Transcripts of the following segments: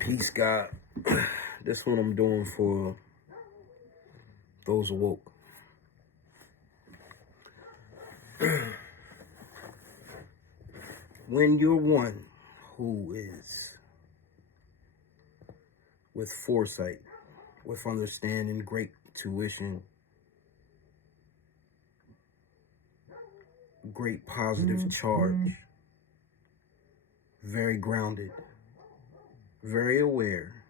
Peace, God. This one I'm doing for those awoke. When you're one who is with foresight, with understanding, great tuition, great positive charge, very grounded, very aware,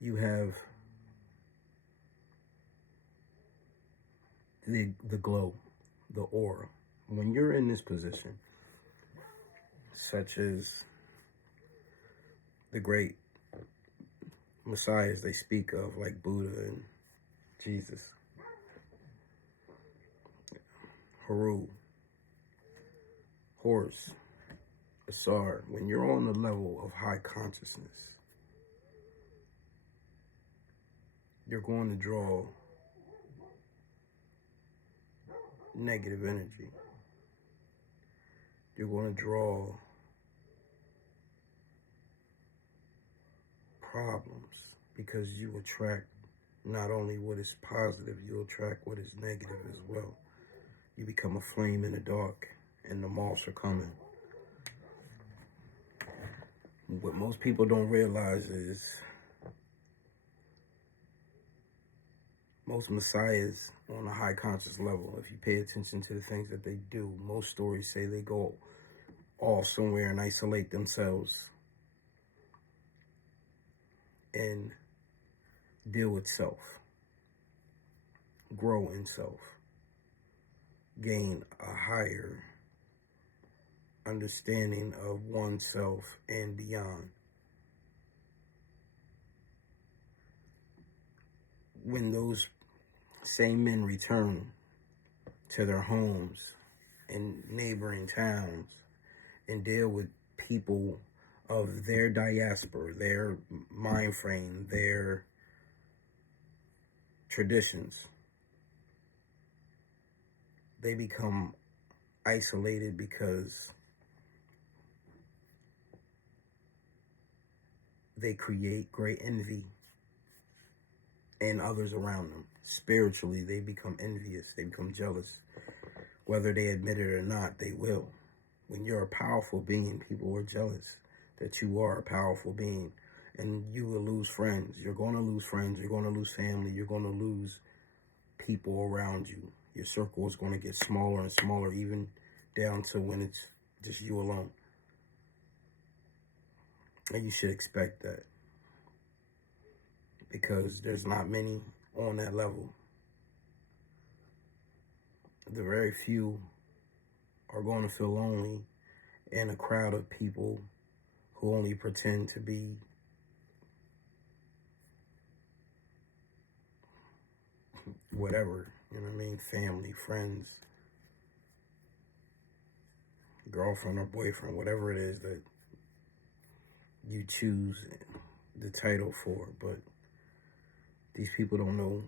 you have the glow, the aura. When you're in this position, such as the great messiahs they speak of, like Buddha and Jesus, Haru, Horus, Asar, when you're on the level of high consciousness, you're going to draw negative energy. You're going to draw problems because you attract not only what is positive, you attract what is negative as well. You become a flame in the dark and the moths are coming. What most people don't realize is most messiahs on a high conscious level, if you pay attention to the things that they do, most stories say they go off somewhere and isolate themselves and deal with self, grow in self, gain a higher understanding of oneself and beyond. When those same men return to their homes in neighboring towns and deal with people of their diaspora, their mind frame, their traditions, they become isolated because they create great envy in others around them. Spiritually, they become envious, they become jealous. Whether they admit it or not, they will. When you're a powerful being, people are jealous that you are a powerful being, and you will lose friends. You're going to lose friends, you're going to lose family, you're going to lose people around you. Your circle is going to get smaller and smaller, even down to when it's just you alone. And you should expect that, because there's not many on that level. The very few are going to feel lonely in a crowd of people who only pretend to be whatever, you know what I mean? Family, friends, girlfriend or boyfriend, whatever it is that you choose the title for. But these people don't know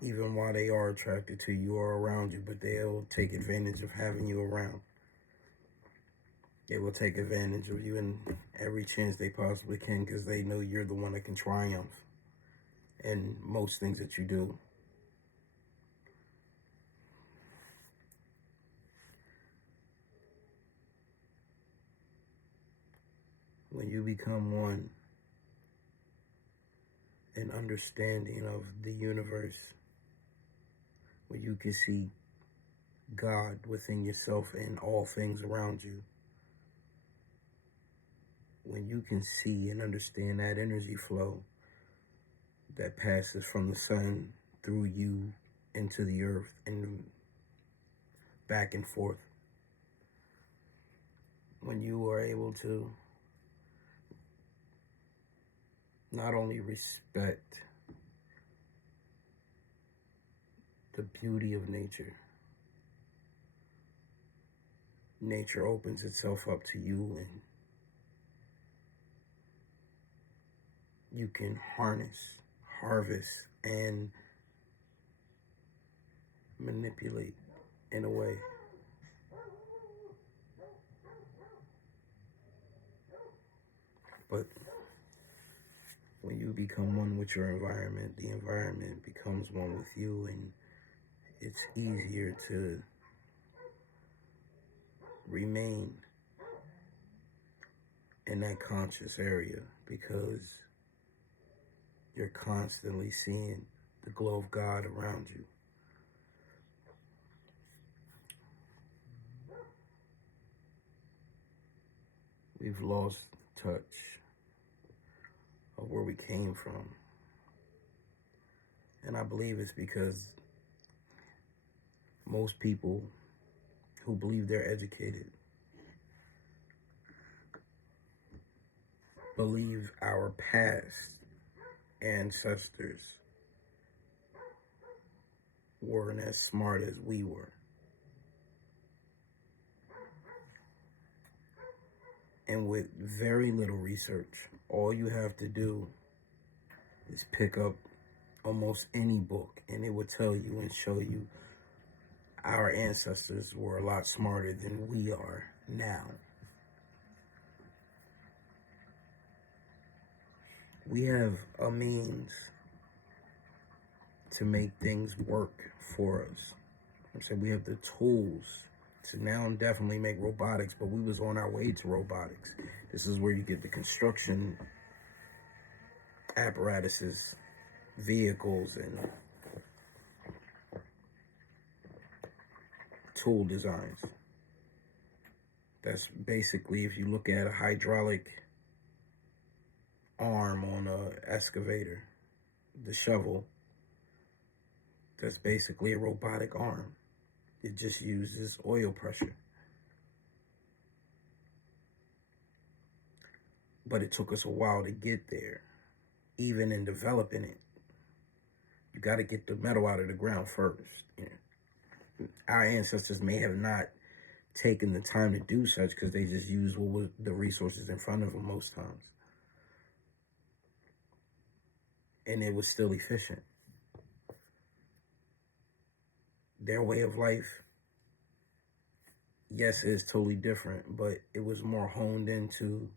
even why they are attracted to you or around you, but they'll take advantage of having you around. They will take advantage of you in every chance they possibly can, because they know you're the one that can triumph in most things that you do. When you become one in understanding of the universe, when you can see God within yourself and all things around you, when you can see and understand that energy flow that passes from the sun through you into the earth and back and forth, when you are able to not only respect the beauty of nature, nature opens itself up to you, and you can harvest, and manipulate in a way But when you become one with your environment, the environment becomes one with you, and it's easier to remain in that conscious area because you're constantly seeing the glow of God around you. We've lost touch of where we came from. And I believe it's because most people who believe they're educated believe our past ancestors weren't as smart as we were. And with very little research, all you have to do is pick up almost any book and it will tell you and show you our ancestors were a lot smarter than we are now. We have a means to make things work for us. I'm saying we have the tools to now definitely make robotics, but we was on our way to robotics. This is where you get the construction apparatuses, vehicles, and tool designs. That's basically, if you look at a hydraulic arm on a excavator, the shovel, that's basically a robotic arm. It just uses oil pressure. But it took us a while to get there. Even in developing it, you got to get the metal out of the ground first. You know, our ancestors may have not taken the time to do such because they just used what was the resources in front of them most times. And it was still efficient. Their way of life, yes, it is totally different, but it was more honed into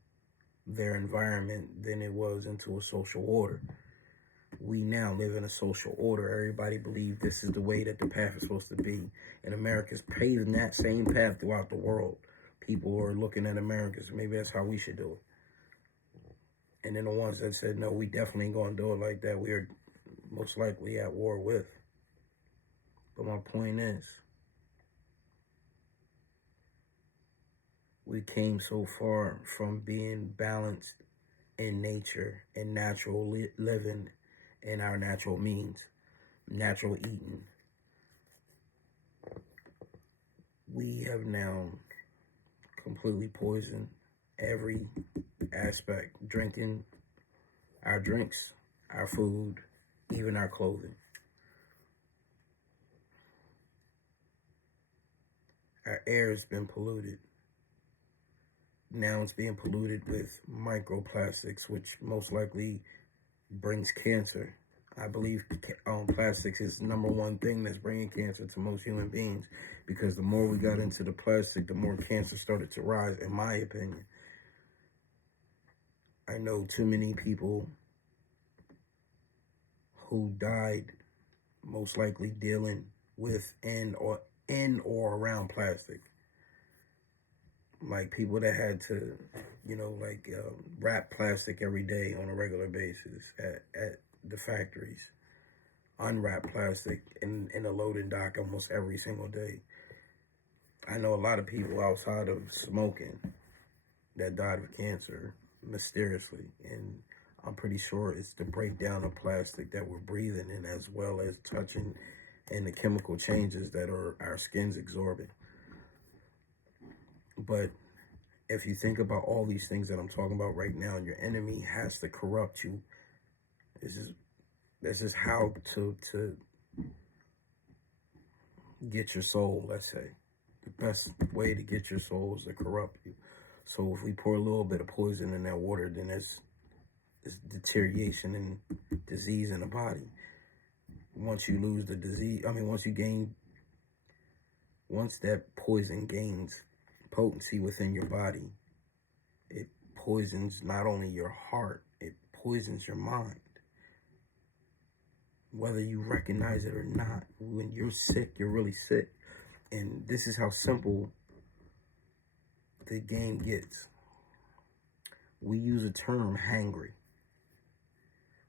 their environment than it was into a social order. We now live in a social order. Everybody believes this is the way that the path is supposed to be. And America's paving that same path throughout the world. People are looking at America, so maybe that's how we should do it. And then the ones that said, no, we definitely ain't going to do it like that, we are most likely at war with. But my point is, we came so far from being balanced in nature and natural living and our natural means, natural eating. We have now completely poisoned every aspect, drinking, our drinks, our food, even our clothing. Our air has been polluted. Now it's being polluted with microplastics, which most likely brings cancer. I believe plastics is the number one thing that's bringing cancer to most human beings, because the more we got into the plastic, the more cancer started to rise, in my opinion. I know too many people who died most likely dealing with and or around plastic. Like people that had to, wrap plastic every day on a regular basis at the factories. Unwrap plastic in a loading dock almost every single day. I know a lot of people outside of smoking that died of cancer mysteriously. And I'm pretty sure it's the breakdown of plastic that we're breathing in, as well as touching, and the chemical changes that are our skin's absorbing. But if you think about all these things that I'm talking about right now, your enemy has to corrupt you. This is how to get your soul, let's say. The best way to get your soul is to corrupt you. So if we pour a little bit of poison in that water, then there's deterioration and disease in the body. Once you lose the disease, once that poison gains potency within your body, it poisons not only your heart, it poisons your mind. Whether you recognize it or not, when you're sick, you're really sick. And this is how simple the game gets. We use a term, hangry.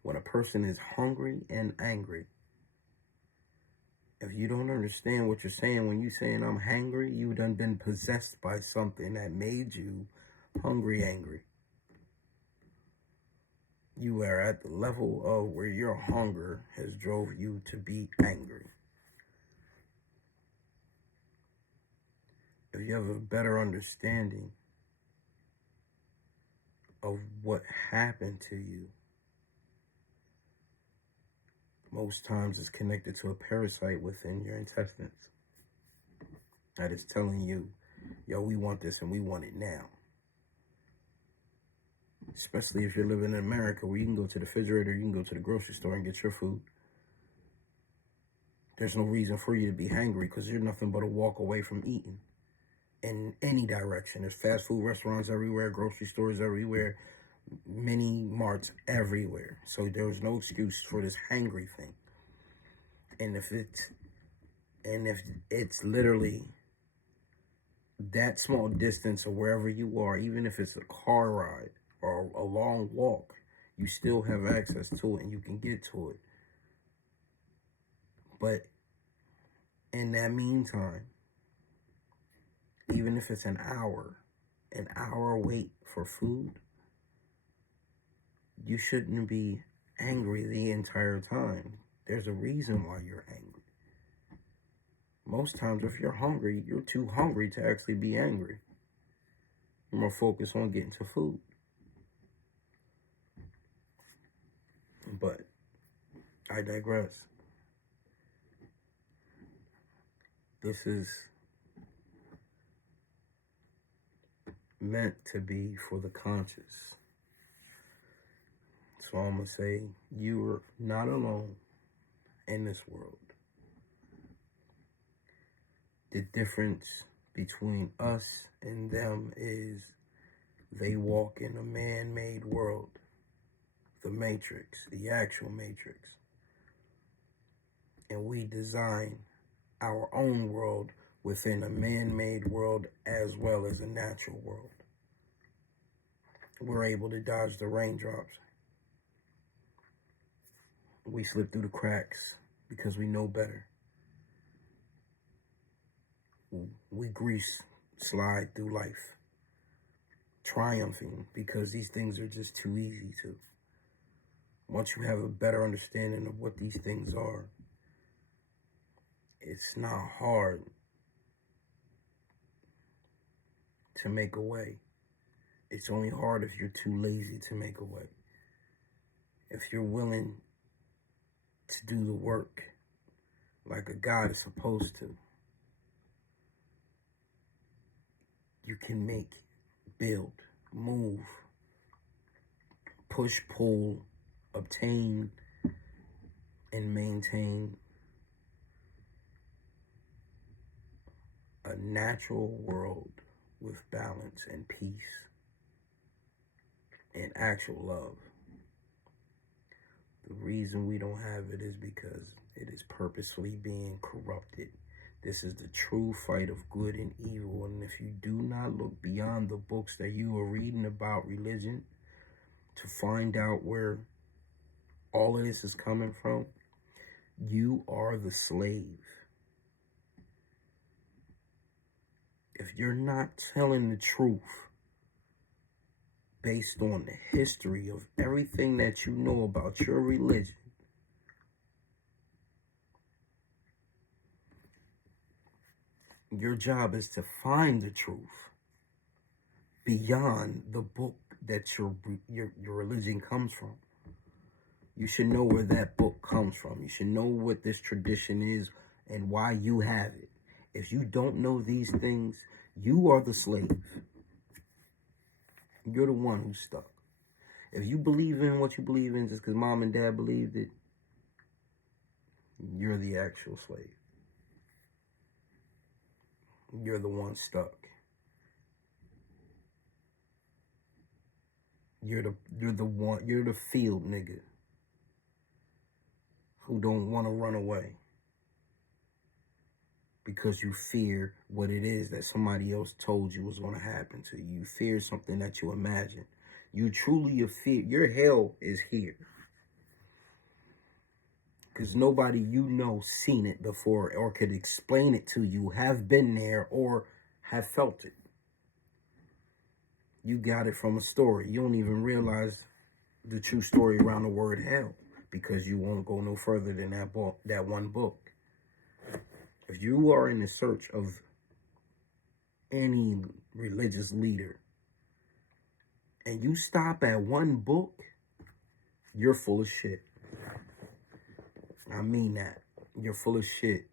When a person is hungry and angry, if you don't understand what you're saying when you're saying I'm hangry, you done been possessed by something that made you hungry, angry. You are at the level of where your hunger has drove you to be angry. If you have a better understanding of what happened to you, most times it's connected to a parasite within your intestines that is telling you, yo, we want this and we want it now. Especially if you're living in America, where you can go to the refrigerator, you can go to the grocery store and get your food. There's no reason for you to be hungry because you're nothing but a walk away from eating in any direction. There's fast food restaurants everywhere, grocery stores everywhere, mini marts everywhere. So there's no excuse for this hangry thing. And if it's literally that small distance or wherever you are, even if it's a car ride or a long walk, you still have access to it and you can get to it. But in that meantime, even if it's an hour wait for food, you shouldn't be angry the entire time. There's a reason why you're angry. Most times, if you're hungry, you're too hungry to actually be angry. You're more focused on getting to food. But I digress. This is meant to be for the conscious. So I'm going to say, you are not alone in this world. The difference between us and them is they walk in a man-made world, the matrix, the actual matrix. And we design our own world within a man-made world as well as a natural world. We're able to dodge the raindrops. We slip through the cracks because we know better. We grease slide through life, triumphing because these things are just too easy to. Once you have a better understanding of what these things are, it's not hard to make a way. It's only hard if you're too lazy to make a way. If you're willing to do the work like a God is supposed to, you can make, build, move, push, pull, obtain, and maintain a natural world with balance and peace and actual love. The reason we don't have it is because it is purposefully being corrupted. This is the true fight of good and evil. And if you do not look beyond the books that you are reading about religion to find out where all of this is coming from, you are the slave. If you're not telling the truth based on the history of everything that you know about your religion, your job is to find the truth beyond the book that your religion comes from. You should know where that book comes from. You should know what this tradition is and why you have it. If you don't know these things, you are the slave. You're the one who's stuck. If you believe in what you believe in just because mom and dad believed it, you're the actual slave. You're the one stuck. You're the field nigga who don't want to run away because you fear what it is that somebody else told you was going to happen to you. You fear something that you imagine. You truly fear. Your hell is here. Because nobody you know seen it before or could explain it to you, have been there or have felt it. You got it from a story. You don't even realize the true story around the word hell because you won't go no further than that one book. If you are in the search of any religious leader and you stop at one book, you're full of shit. I mean that. You're full of shit.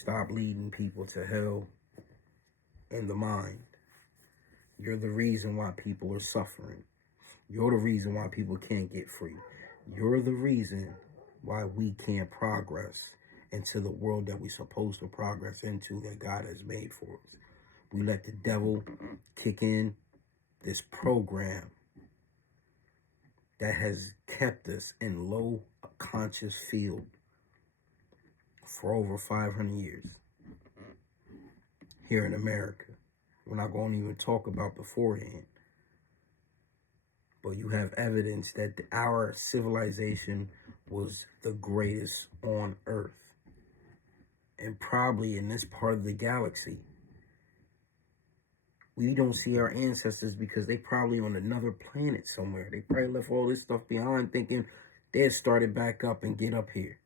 Stop leading people to hell in the mind. You're the reason why people are suffering. You're the reason why people can't get free. You're the reason why we can't progress into the world that we're supposed to progress into, that God has made for us. We let the devil kick in this program that has kept us in low conscious field for over 500 years here in America. We're not going to even talk about beforehand. But you have evidence that our civilization was the greatest on Earth. And probably in this part of the galaxy. We don't see our ancestors because they probably on another planet somewhere. They probably left all this stuff behind thinking they'll start it back up and get up here.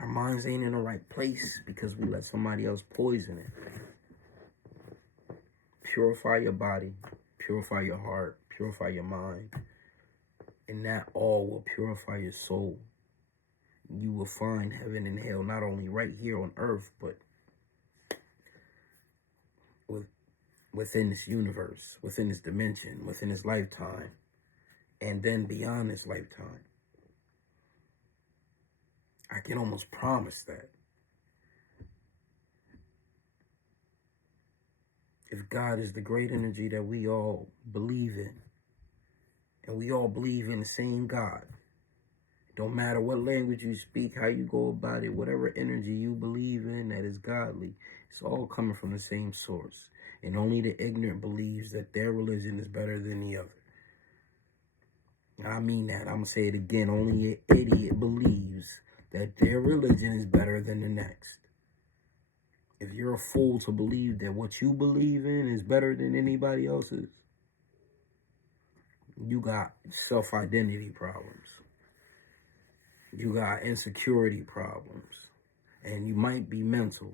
Our minds ain't in the right place because we let somebody else poison it. Purify your body, purify your heart, purify your mind. And that all will purify your soul. You will find heaven and hell not only right here on earth, but within this universe, within this dimension, within this lifetime, and then beyond this lifetime. I can almost promise that. If God is the great energy that we all believe in, and we all believe in the same God, don't matter what language you speak, how you go about it, whatever energy you believe in that is godly, it's all coming from the same source. And only the ignorant believes that their religion is better than the other. I mean that. I'm going to say it again. Only an idiot believes that their religion is better than the next. If you're a fool to believe that what you believe in is better than anybody else's, you got self-identity problems. You got insecurity problems. And you might be mental.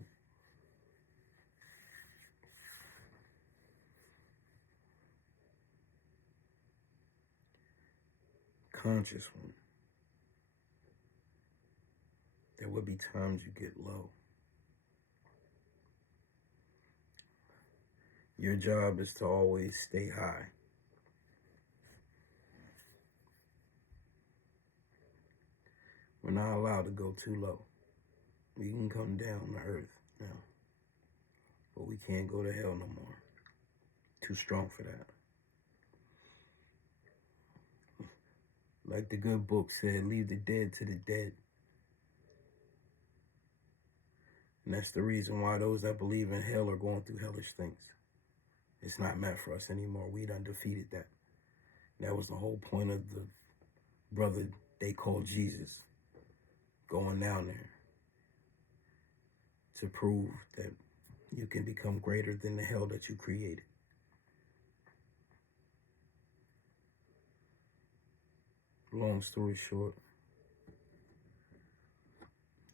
Conscious one. There will be times you get low. Your job is to always stay high. We're not allowed to go too low. We can come down to earth now. But we can't go to hell no more. Too strong for that. Like the good book said, leave the dead to the dead. And that's the reason why those that believe in hell are going through hellish things. It's not meant for us anymore. We done defeated that. That was the whole point of the brother they called Jesus going down there, to prove that you can become greater than the hell that you created. Long story short,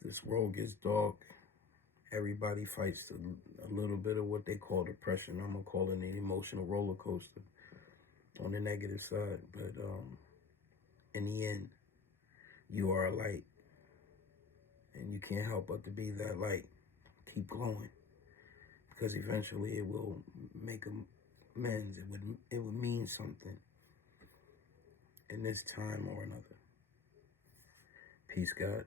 this world gets dark. Everybody fights a little bit of what they call depression. I'm going to call it an emotional roller coaster on the negative side. But in the end, you are a light. And you can't help but to be that light. Keep glowing. Because eventually it will make amends. It would mean something in this time or another. Peace, God.